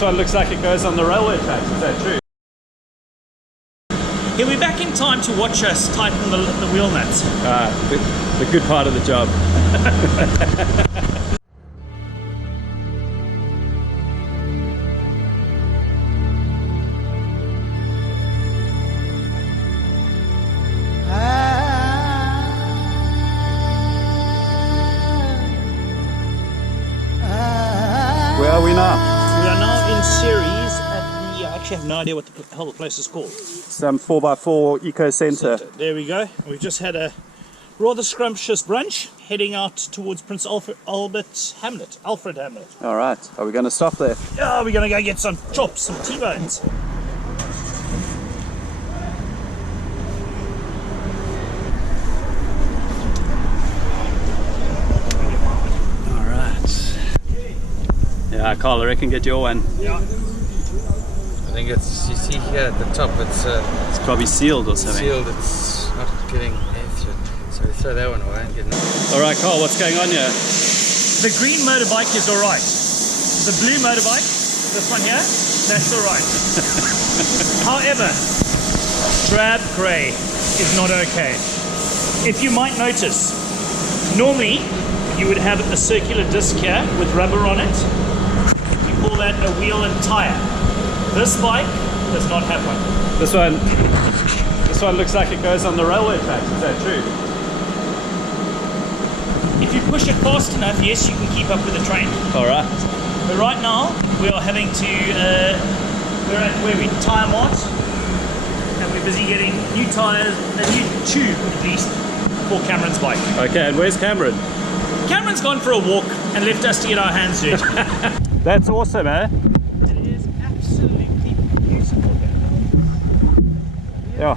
This one looks like it goes on the railway tracks, is that true? He'll be back in time to watch us tighten the wheel nuts. The good part of the job. Where are we now? We are now in series at the, I actually have no idea what the hell the place is called. Some 4x4 Eco Centre. There we go. We've just had a rather scrumptious brunch, heading out towards Prince Alfred Hamlet. Alright, are we going to stop there? Oh, we're going to go get some chops, some T-bones. Yeah, Carl, I reckon get your one. Yeah. I think it's, you see here at the top, It's probably sealed or something. sealed, it's not getting air through it. So we throw that one away and get another. Alright, Carl, what's going on here? The green motorbike is alright. The blue motorbike, this one here, that's alright. However, drab grey is not okay. If you might notice, normally you would have a circular disc here with rubber on it. We call that a wheel and tyre. This bike does not have one. This one looks like it goes on the railway tracks, is that true? If you push it fast enough, yes, you can keep up with the train. Alright. But right now, we are having to, we're at where we tyre mart, and we're busy getting new tyres, a new tube at least, for Cameron's bike. Okay, and where's Cameron? Cameron's gone for a walk and left us to get our hands dirty. That's awesome, eh? It is absolutely beautiful here. Yeah.